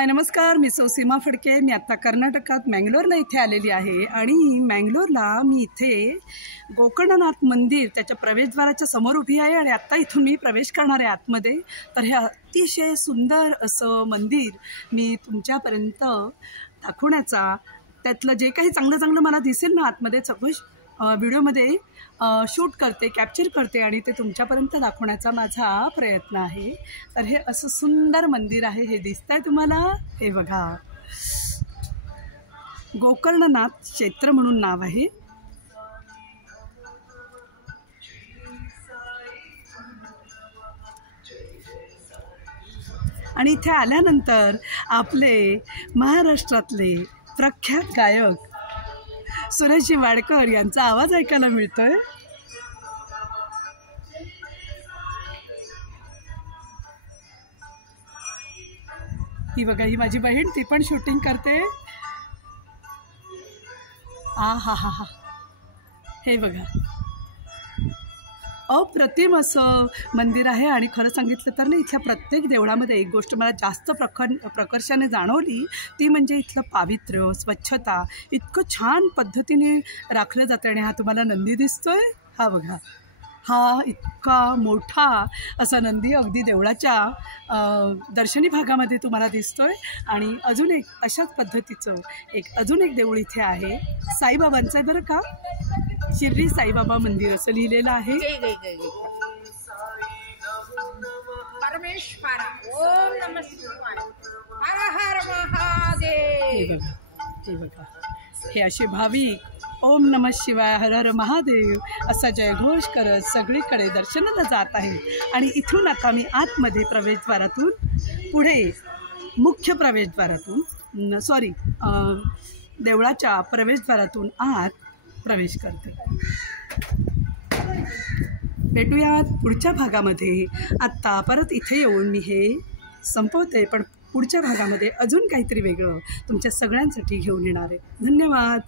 हाय नमस्कार, मी सीमा फडके. मी आत्ता कर्नाटकात मँगलोरला इथे आलेली आहे आणि मँगलोरला मी इथे गोकर्णनाथ मंदिर त्याच्या प्रवेशद्वाराच्या समोर उभी आहे आणि आत्ता इथून मी प्रवेश करणार आहे आतमध्ये. तर हे अतिशय सुंदर असं मंदिर मी तुमच्यापर्यंत दाखवण्याचा, त्यातलं जे काही चांगलं चांगलं मला दिसेल ना आतमध्ये सगळं व्हिडिओमध्ये शूट करते, कॅप्चर करते आणि ते तुमच्यापर्यंत दाखवण्याचा माझा प्रयत्न आहे. तर हे असं सुंदर मंदिर आहे, हे दिसतंय तुम्हाला, हे बघा. गोकर्णनाथ क्षेत्र म्हणून नाव आहे. आणि इथे आल्यानंतर आपले महाराष्ट्रातले प्रख्यात गायक सुरेशजी वाडकर यांचा आवाज ऐकायला मिळतोय. ही बघा, ही माझी बहीण, ती पण शूटिंग करते. हा हा हा हा, हे बघा, अप्रतिम असं मंदिर आहे. आणि खरं सांगितलं तर ना, इथल्या प्रत्येक देवळामध्ये एक गोष्ट मला जास्त प्रकर्षाने जाणवली, ती म्हणजे इथलं पावित्र्य, स्वच्छता इतकं छान पद्धतीने राखलं जातं. आणि हा तुम्हाला नंदी दिसतोय, हा बघा, हा इतका मोठा असा नंदी अगदी देवळाच्या दर्शनी भागामध्ये तुम्हाला दिसतोय. आणि अजून एक अशाच पद्धतीचं अजून एक देऊळ इथे आहे, साईबाबांचं आहे बरं का, शिर्डी साईबाबा मंदिर असं लिहिलेलं आहे. हे बघा, हे असे भाविक ओम नमः शिवाय, हर हर महादेव असा जयघोष करत सगळीकडे दर्शनाला जात आहे. आणि इथून आता मी आतमध्ये प्रवेशद्वारातून पुढे मुख्य प्रवेशद्वारातून देवळाच्या प्रवेशद्वारातून आत प्रवेश करते. भेटूयात पुढच्या भागामध्ये. आत्ता परत इथे येऊन मी हे संपवते, पण पुढच्या भागामध्ये अजून काहीतरी वेगळं तुमच्या सगळ्यांसाठी घेऊन येणार आहे. धन्यवाद.